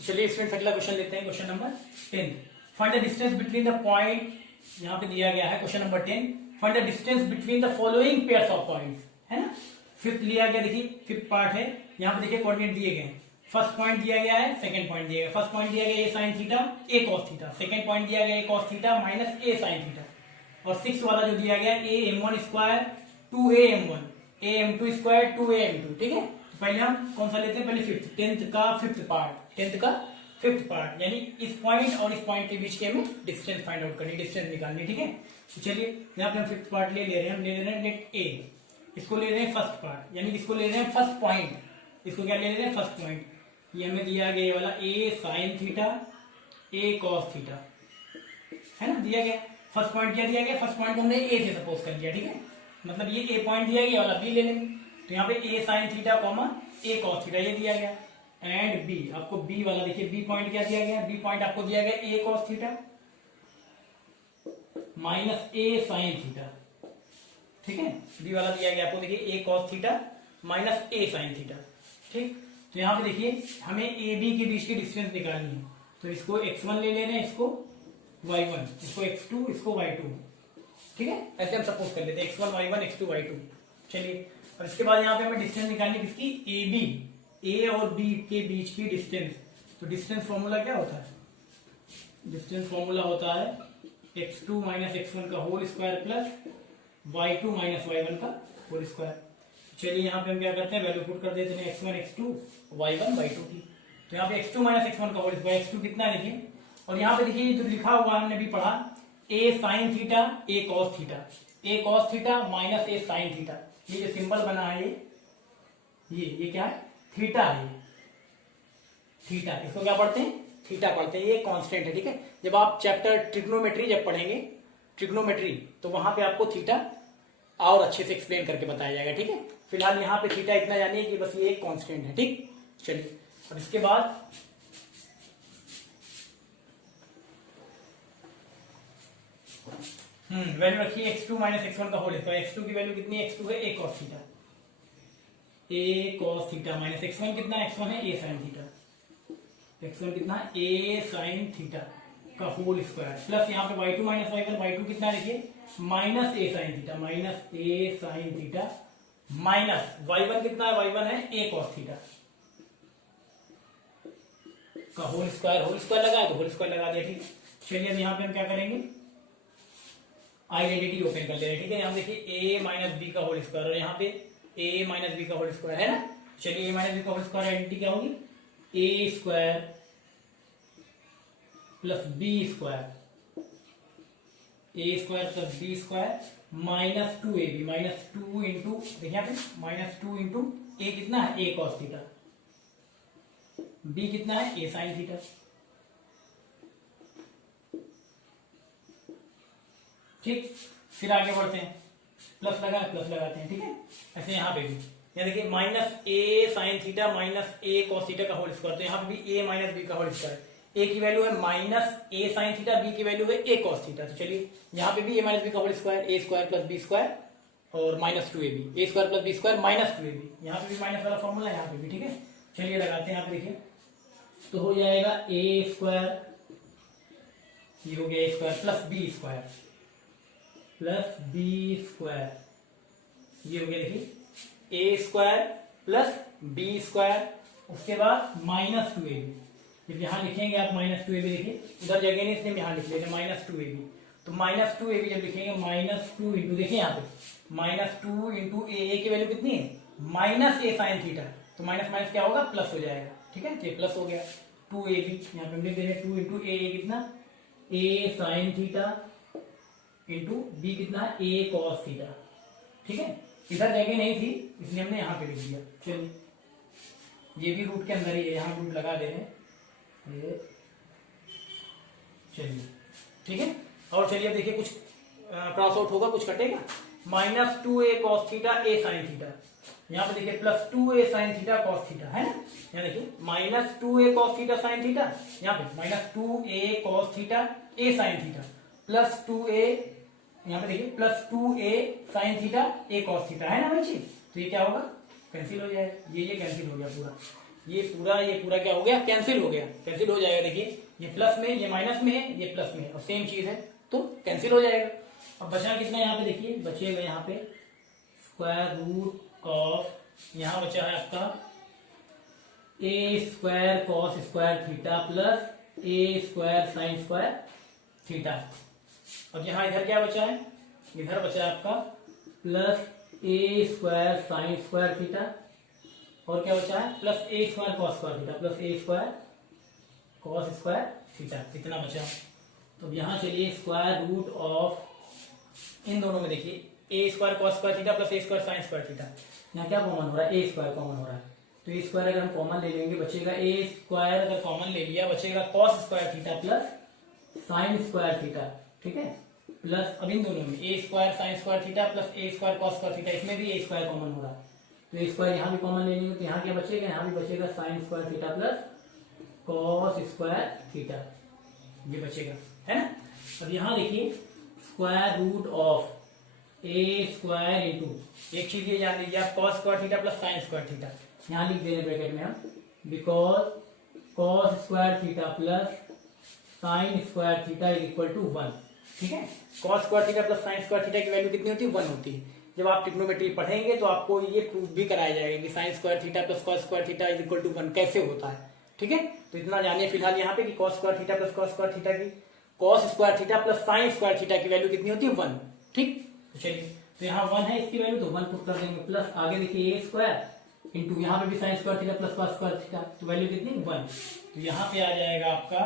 तो चलिए स्टूडेंट्स अगला क्वेश्चन लेते हैं, question number 10। Find the distance between the point, यहाँ पे दिया गया है question number 10, find the distance between the following pairs of points, है ना। फिफ्थ लिया गया, देखिए फिफ्थ पार्ट है, यहाँ पे देखिए कोऑर्डिनेट दिए गए हैं। फर्स्ट पॉइंट दिया गया है, सेकंड पॉइंट दिया गया। फर्स्ट पॉइंट दिया गया ए साइन थीटा ए कॉस थीटा, सेकंड पॉइंट दिया गया ए cos theta minus A sine theta, और सिक्स वाला जो दिया गया ए m1 square 2a m1 am2 square 2am2, ठीक है। तो पहले हम कौन सा लेते हैं, पहले फिफ्थ, टेंथ का फिफ्थ पार्ट, यानी इस पॉइंट और इस पॉइंट के बीच के हमें डिस्टेंस फाइंड आउट करनी, डिस्टेंस निकालनी, ठीक है। तो चलिए यहाँ पे हम फिफ्थ पार्ट ले रहे हैं, हम ले रहे हैं लेट ए, इसको ले रहे हैं फर्स्ट पार्ट, यानी इसको ले रहे हैं फर्स्ट पॉइंट, इसको क्या ले रहे हैं फर्स्ट पॉइंट। ये हमें दिया गया ये वाला ए साइन थीटा ए कॉस थीटा, है ना, दिया गया। फर्स्ट पॉइंट क्या दिया गया, फर्स्ट पॉइंट को हमने ए से सपोज कर लिया, ठीक है। मतलब ये ए पॉइंट दिया गया वाला बी ले लेंगे, तो यहाँ पे ए साइन थीटा कॉमा ए कॉस थीटा ये दिया गया, एंड बी, आपको बी वाला देखिए बी पॉइंट क्या दिया गया, बी पॉइंट आपको दिया गया ए cos theta minus A sine theta, ठीक है। बी वाला दिया गया आपको देखिए ए cos theta minus A sine theta, ठीक। तो यहाँ पे देखिए हमें ए बी के बीच की डिस्टेंस निकालनी है, तो इसको x1 ले लेना है, इसको y1, इसको x2, इसको y2, ठीक है। ऐसे हम सपोज कर लेते हैं x1 y1 x2 y2। चलिए, और इसके बाद यहाँ पे हमें डिस्टेंस निकालनी है किसकी, ए बी, ए और बी के बीच की डिस्टेंस। तो डिस्टेंस फॉर्मूला क्या होता है, डिस्टेंस फॉर्मूला होता है x2 माइनस x1 का whole square plus y2 minus y1 का होल स्क्वायर। चलिए यहाँ पे हम क्या करते हैं, वैल्यू पुट कर देते हैं x1 x2 y1 y2 की। तो यहाँ पे x2 माइनस x1 का होल स्क्वायर, x2 कितना है देखिए, और यहाँ पे देखिए जो लिखा हुआ हमने भी पढ़ा ए sine theta A cos theta, A cos theta minus A sine theta, ये जो सिंबल बना है ये क्या है, थीटा है, थीटा, इसको क्या पढ़ते हैं, थीटा पढ़ते हैं, ये कांस्टेंट है, ठीक है। जब आप चैप्टर ट्रिग्नोमेट्री जब पढ़ेंगे, ट्रिग्नोमेट्री, तो वहां पे आपको थीटा और अच्छे से एक्सप्लेन करके बताया जाएगा, ठीक है। फिलहाल यहाँ पे थीटा इतना जानिए कि बस ये एक कांस्टेंट है, ठीक। चलिए, और इसके बाद वैल्यू रखिए x2 माइनस x1 का होल स्क्वायर, x2 की वैल्यू कितनी है, x2 है a cos theta, a cos theta minus x1 कितना है, x1 है a sin थीटा, x1 कितना है a sin थीटा का होल स्क्वायर प्लस यहाँ पे y2 माइनस y1, y2 कितना देखिए minus a sin theta, minus a sin theta minus y1 कितना है, y1 है a cos थीटा का होल स्क्वायर लगाया तो होल स्क्वायर लगा दिया, ठीक। चलिए अब यहाँ पे हम क्या करेंगे, आइडेंटिटी ओपन कर ले रहे हैं, ठीक है। यहाँ देखिए a माइनस बी का होल स्क्वायर, और यहाँ पे a माइनस बी का होल स्क्वायर है ना। चलिए a माइनस बी का होल स्क्वायर आइडेंटिटी क्या होगी, a square plus B square, a square plus B square minus 2ab, minus 2 into देखिए यहाँ पे माइनस 2 इंटू a कितना है a cos थीटा, b कितना है a sin थीटा, ठीक। फिर आगे बढ़ते हैं, प्लस लगाते हैं, ठीक है। ऐसे यहाँ पे भी यहाँ देखिए minus A sine theta minus A cos theta का होल स्क्वायर, तो यहाँ पे भी ए माइनस बी का होल स्क्वायर, ए की वैल्यू है minus A sine theta, B की वैल्यू है ए कॉस थीटा। तो चलिए यहाँ पे भी ए माइनस बी का होल स्क्वायर, ए स्क्वायर प्लस बी स्क्वायर और minus 2ab, A square plus B square minus 2ab, यहाँ पे भी माइनस वाला फॉर्मूला यहाँ पे भी, ठीक है। चलिए लगाते हैं, यहाँ पे देखिए तो हो जाएगा ए स्क्वायर, ये हो गया A square plus B square plus B square, ये हो गया देखिए A square plus B square, उसके बाद माइनस 2ab, जब यहाँ लिखेंगे आप माइनस 2ab, देखिए उधर जगह नहीं इसलिए यहाँ लिख लेते माइनस 2ab, तो माइनस 2ab जब लिखेंगे माइनस 2 इंटू देखिए यहाँ पे माइनस 2 इंटू ए की वैल्यू कितनी है माइनस ए साइन थीटा, तो माइनस माइनस क्या होगा प्लस हो जाएगा, ठीक है। ये प्लस हो गया 2ab, यहाँ पे हम लिख देंगे 2 इंटू ए कितना ए साइन थीटा इंटू बी कितना है ए कॉस थीटा, ठीक है। इधर जगह नहीं थी इसलिए हमने यहाँ पे लिख दिया। चलिए ये भी रूट के अंदर ही है, यहाँ रूट लगा दे रहे हैं, चलिए ठीक है। और चलिए देखिए कुछ क्रॉस आउट होगा, कुछ कटेगा, minus 2a cos theta a sin theta, यहाँ पे देखिए plus 2a sin theta cos theta, है ना। यहाँ देखिए minus 2a cos theta sin theta, यहाँ पे minus 2a cos theta a sin theta plus 2a, यहाँ पे देखिए plus 2a sin theta a cos theta, है ना बच्चे। तो ये क्या होगा, कैंसिल हो जाएगा, ये कैंसिल हो गया पूरा। ये पूरा क्या हो गया, कैंसिल हो गया, कैंसिल हो जाएगा। देखिए ये प्लस में, ये माइनस में है, ये प्लस में है, और सेम चीज है तो कैंसिल हो जाएगा। अब बचा कितना यहाँ पे, देखिए बचेगा यहाँ पे स्क्वायर रूट ऑफ, यहाँ बचा है आपका A square cos square theta plus A square sine square theta. और यहाँ इधर क्या बचा है, इधर बचा है आपका प्लस ए स्क्वायर साइन स्क्वायर थीटा, और क्या बचा है प्लस ए square cos square theta plus ए स्क्वायर कॉस स्क्वायर थीटा, इतना बचा। तो यहाँ चलिए स्क्वायर रूट ऑफ इन दोनों में देखिए A square cos square theta plus A square sine square theta, यहाँ क्या कॉमन हो रहा है, ए स्क्वायर कॉमन हो रहा है, तो ए स्क्वायर अगर हम कॉमन ले लेंगे बचेगा ए स्क्वायर, अगर कॉमन ले लिया बचेगा cos square theta plus sine square theta, ठीक है, प्लस अब इन दोनों में A square sine square theta plus A square cos square theta, इसमें भी ए स्क्वायर कॉमन हो रहा है, तो ए स्क्वायर यहाँ भी कॉमन ले लेंगे तो यहाँ क्या बचेगा, यहाँ भी बचेगा sine square theta plus cos square theta, ये बचेगा, है ना। अब यहाँ देखिए square root of A square into, एक चीज ये जान लीजिए आप, cos square theta plus sine square theta, यहाँ लिख दे रहे ब्रैकेट में हम, because cos square theta plus sine square theta is equal to 1, ठीक है। Cos square theta plus sine square theta की वैल्यू कितनी होती है, 1 होती है। जब आप ट्रिग्नोमेट्री पढ़ेंगे तो आपको ये प्रूफ भी कराया जाएगा कि sine square theta plus cos square theta is equal to 1 कैसे होता है, ठीक है। तो इतना जानिए फिलहाल यहाँ पे कि cos square theta plus cos square theta की, cos square theta plus sine square theta की वैल्यू कितनी होती है, 1, ठीक। तो चलिए तो यहाँ 1 है इसकी वैल्यू, तो 1 पुट कर देंगे, प्लस आगे देखिए ए स्क्वायर इंटू यहाँ पे भी sign square theta plus cos square theta, तो वैल्यू कितनी 1, तो यहाँ पे आ जाएगा आपका,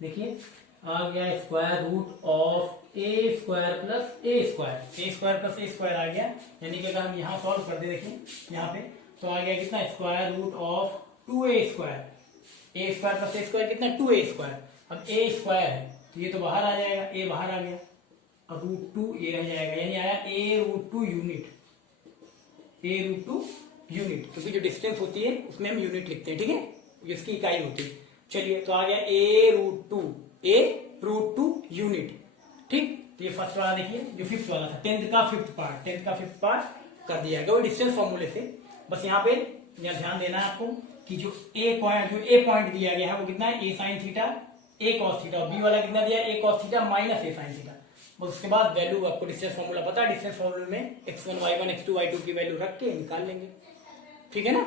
देखिए आ गया square root of A square plus A square, A square plus A square आ गया, यानी कि अगर हम यहाँ सॉल्व कर दे देखिए यहाँ पे, तो आ गया कितना square root of 2a square, A square plus A square कितना 2a स्क्वायर। अब ए स्क्वायर है तो ये तो बाहर आ जाएगा, ए बाहर आ गया, अब रूट 2 ये रह जाएगा, यानी आया ए रूट 2 यूनिट, ए रूट 2 यूनिट, क्योंकि जो डिस्टेंस होती है उसमें हम यूनिट लिखते हैं, ठीक है, इसकी इकाई होती है। चलिए तो आ गया ए रूट 2 यूनिट, ठीक। तो ये फर्स्ट वाला देखिए जो फिफ्थ वाला था, टेंथ का फिफ्थ पार्ट कर दिया गया वो डिस्टेंस फॉर्मूले से। बस यहाँ पे ध्यान देना है आपको कि जो ए पॉइंट दिया गया है वो कितना है, ए साइन थीटा ए कॉस थीटा, और बी वाला कितना दिया है, A cos theta minus A sine theta. बस उसके बाद वैल्यू आपको डिस्टेंस फॉर्मूला पता है, डिस्टेंस फॉर्मूले में x1 y1 x2 y2 की वैल्यू रख के निकाल लेंगे, ठीक है ना।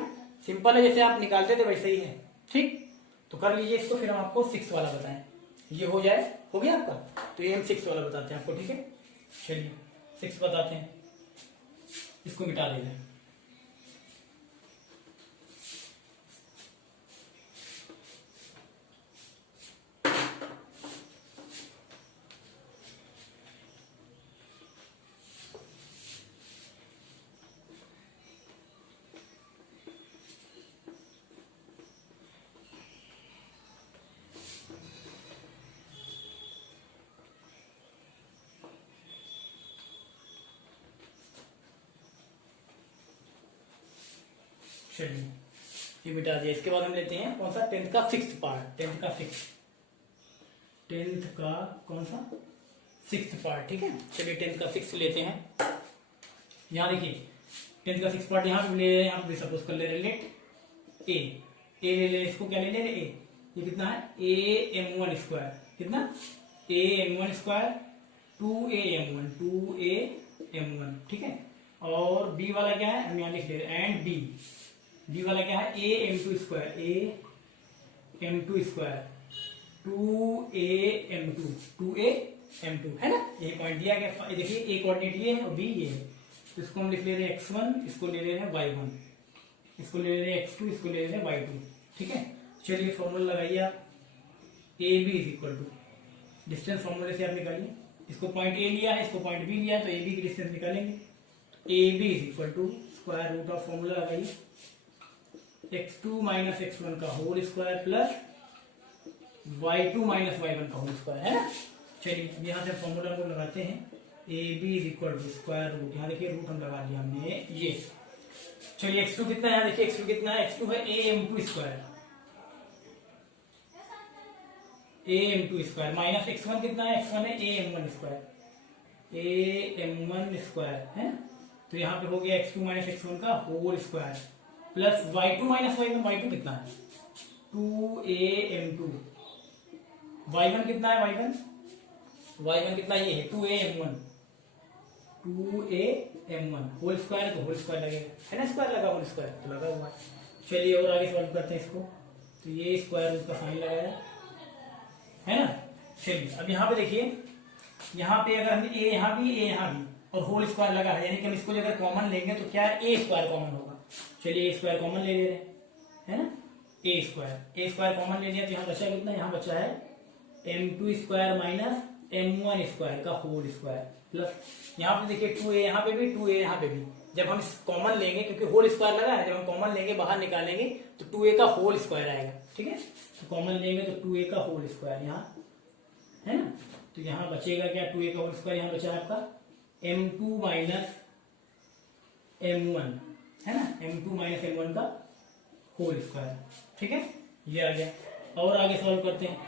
सिंपल है, जैसे आप निकालते थे वैसे ही है, ठीक। तो कर लीजिए इसको, फिर हम आपको 6 वाला बताएं, ये हो जाए, हो गया आपका, तो ये हम 6 वाला बताते हैं आपको, ठीक है। चलिए 6 बताते हैं, इसको मिटा देंगे। चलिए ये मिटा दिया। इसके बाद हम लेते हैं कौन सा, टेंथ का सिक्स्थ पार्ट, टेंथ का कौन सा सिक्स्थ पार्ट, ठीक है। चलिए टेंथ का सिक्स्थ लेते हैं। यहाँ देखिए टेंथ का सिक्स्थ पार्ट यहाँ पे ले रहे हैं, यहाँ पे सपोज कर ले रहे लेट ए ले ले, इसको क्या ले ले रहे, ए, ये कितना है ए m1 स्क्वायर, कितना ए m1 स्क्वायर 2a m1, ठीक है। और बी वाला क्या है, हम यहाँ लिख ले रहे हैं, एंड बी वाला क्या है, ए m2 स्क्वायर 2a m2 है ना, ये पॉइंट दिया गया। देखिए ए कोऑर्डिनेट ये है और बी ये है, तो इसको हम लिख ले रहे हैं x1, इसको ले रहे हैं y1, इसको ले रहे हैं x2, इसको ले रहे हैं y2, ठीक है। चलिए फॉर्मूला लगाइए आप, a b is equal to, distance फॉर्मूले से आप निकालिए, इसको पॉइंट ए लिया है, इसको पॉइंट बी लिया है, तो ए बी की डिस्टेंस निकालेंगे। A b is equal to square root of formula लगाइए, x2 माइनस x1 का whole square plus y2 minus y1 का होल स्क्वायर, है ना। चलिए यहाँ से फॉर्मूला को लगाते हैं, a b is equal to square root, यहाँ देखिए रूट हम लगा दिया हमने ये। चलिए x2 कितना है, यहाँ देखिए x2 कितना है, x2 है a m2 square, a m2 square minus x1 कितना है, x1 है a m1 square, a m1 square है। तो यहाँ पे हो गया x2 माइनस x1 का whole square plus y2 minus y1 कितना है 2am2, y1 कितना है y1 कितना ये है 2am1 होल स्क्वायर, तो होल स्क्वायर लगेगा है ना, स्क्वायर लगा होल स्क्वायर तो लगा हुआ। चलिए और आगे सॉल्व करते हैं इसको, तो ये स्क्वायर रूट का साइन लगाया है ना। चलिए अब यहाँ पे देखिए, यहाँ पे अगर हमने a यहाँ भी और होल स्क्वायर लगा है, यानी कि हम इसको अगर कॉमन लेंगे तो क्या है a स्क्वायर कॉमन होगा। चलिए a स्क्वायर कॉमन ले रहे हैं है ना, a स्क्वायर कॉमन ले लिया तो यहाँ बचा कितना, यहाँ बचा है m2 square minus m1 square का होल स्क्वायर प्लस यहाँ पे देखिए 2a यहाँ पे भी 2a यहाँ पे भी, जब हम कॉमन लेंगे क्योंकि होल स्क्वायर लगा है, जब हम कॉमन लेंगे बाहर निकालेंगे तो 2a का होल स्क्वायर आएगा। ठीक है, तो कॉमन लेंगे तो 2a का होल स्क्वायर यहाँ है ना, तो यहाँ बचेगा क्या 2a का होल स्क्वायर, यहाँ बचा आपका m2 माइनस m1 है ना, m2 माइनस m1 का होल स्क्वायर। ठीक है, ये आ गया। और आगे सॉल्व करते हैं,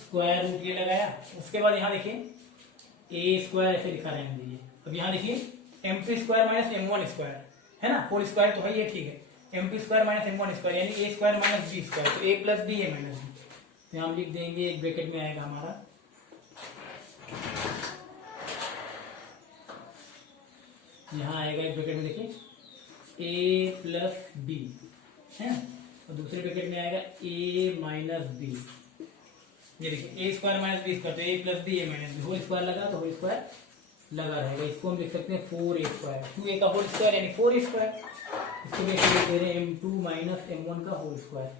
स्क्वायर रूट ये लगाया, उसके बाद यहाँ देखिए a स्क्वायर ऐसे लिखा रहने दीजिए। अब यहाँ देखिए m2 square minus m1 square है ना, होल स्क्वायर तो है ये, ठीक है, m2 square minus m1 square यानी a square minus b square, तो a plus b a minus b, तो यहाँ हम लिख देंगे एक ब्रैकेट में आएगा हमारा यहाँ आएगा एक ब्रैकेट में देखिए a प्लस b है ना, और दूसरे ब्रैकेट में आएगा a माइनस b। ये देखिए a square minus b square, तो a plus b a minus b, whole square लगा तो होल स्क्वायर लगा रहेगा। इसको हम लिख सकते हैं 4a स्क्वायर, 2a का होल स्क्वायर यानी 4a स्क्वायर, इसको लिख दे रहे हैं m2 माइनस m1 का whole square,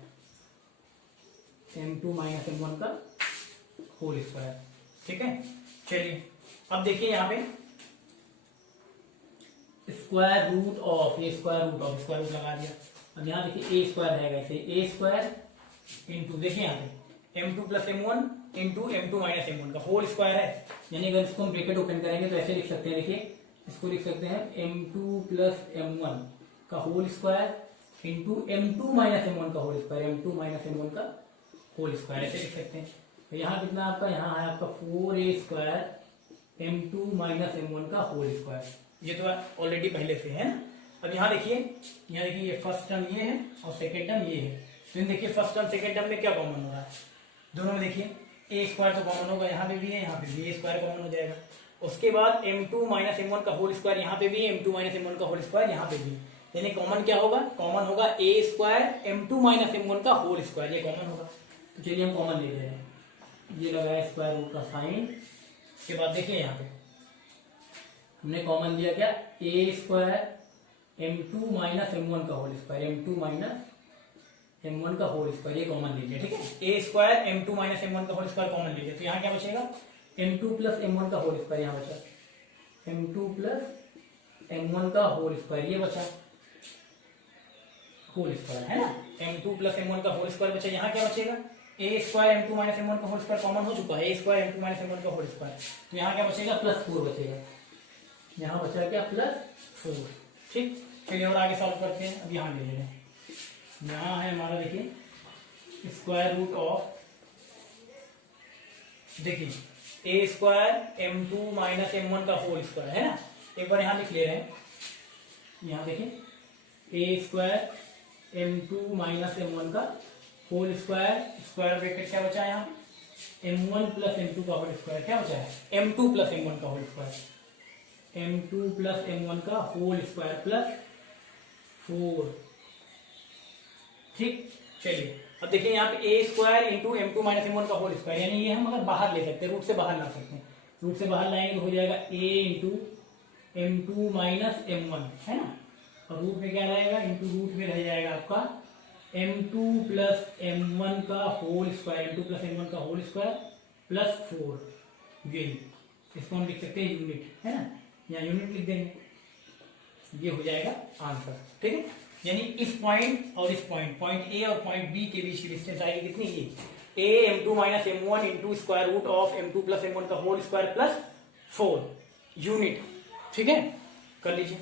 m2 minus m1 का होल स्क्वायर। ठीक है, चलिए अब देखिए यहाँ पे स्क्वायर रूट ऑफ, ये square root of, square root लगा दिया। अब यहाँ देखिए a स्क्वायर रहेगा, इसे a स्क्वायर इंटू देखिए यहाँ पे m2 plus m1 into m2 minus m1 का होल स्क्वायर है, यानी अगर इसको हम ब्रैकेट ओपन करेंगे तो ऐसे लिख सकते हैं, देखिए इसको लिख सकते हैं m2 प्लस m1 का whole square into m2 minus m1 का whole square, m2 minus m1 का होल स्क्वायर ऐसे लिख सकते हैं। तो यहाँ कितना आपका, यहाँ है आपका 4a square m2 minus m1 का होल स्क्वायर, ये तो ऑलरेडी पहले से है ना। अब यहाँ देखिए ये फर्स्ट टर्म ये है और सेकेंड टर्म ये है, तो देखिए फर्स्ट टर्म सेकेंड टर्म में क्या कॉमन हो रहा है, दोनों में देखिए a स्क्वायर तो कॉमन होगा, यहाँ पे भी है, यहाँ पे भी a स्क्वायर कॉमन हो जाएगा। उसके बाद m2 माइनस m1 का होल स्क्वायर यहाँ पे भी, m2 माइनस m1 का होल स्क्वायर यहाँ पे भी, यानी कॉमन क्या होगा, कॉमन होगा a square m2 minus m1 का होल स्क्वायर, ये कॉमन होगा। तो चलिए हम कॉमन ले रहे हैं, ये लगाया स्क्वायर रूट का साइन। उसके बाद देखिए यहाँ पे हमने कॉमन लिया क्या, a square m2 minus m1 का whole square, m2 minus m1 का होल स्क्वायर, ये कॉमन ले लिया। ठीक है, a square m2 minus m1 का होल स्क्वायर कॉमन ले लिया, तो यहाँ क्या बचेगा m2 प्लस m1 का होल स्क्वायर, यहाँ बचा m2 प्लस m1 का होल स्क्वायर, ये बचा होल स्क्वायर है ना, m2 प्लस m1 का होल स्क्वायर बचा। यहाँ क्या बचेगा a square m2 minus m1 का होल स्क्वायर कॉमन हो चुका है, a square m2 minus m1 का होल स्क्वायर, तो यहाँ क्या बचेगा प्लस 4 बचेगा, यहाँ बचा क्या प्लस 4। ठीक, चलिए और आगे सॉल्व करते हैं। अब यहाँ ले रहे हैं, यहाँ है हमारा देखिए स्क्वायर रूट ऑफ, देखिए a square m2 minus m1 का होल स्क्वायर है ना, एक बार यहाँ लिख ले रहे हैं, यहाँ देखिए a square m2 minus m1 का होल स्क्वायर, स्क्वायर ब्रैकेट क्या बचा है यहाँ m1 प्लस m2 का होल स्क्वायर, क्या बचा है m2 प्लस m1 का whole square, m2 plus m1 का होल स्क्वायर प्लस 4। ठीक, चलिए अब देखिए यहाँ पे a square into m2 minus m1 का होल स्क्वायर, यानी ये हम अगर बाहर ले सकते हैं, रूट से बाहर ला सकते हैं, रूट से बाहर लाएंगे तो हो जाएगा a into m2 minus m1 है ना, और रूट में क्या रहेगा, इंटू रूट में रह जाएगा आपका m2 प्लस m1 का whole square, m2 plus m1 का होल स्क्वायर प्लस 4, ये इसको हम लिख सकते हैं यूनिट है ना, यहाँ यूनिट लिख देंगे, ये हो जाएगा आंसर। ठीक है, यानी इस पॉइंट और इस पॉइंट ए और पॉइंट बी के बीच की डिस्टेंस आएगी कितनी, ये a m2 minus m1 into square root of m2 plus m1 का होल स्क्वायर प्लस 4 यूनिट। ठीक है, कर लीजिए।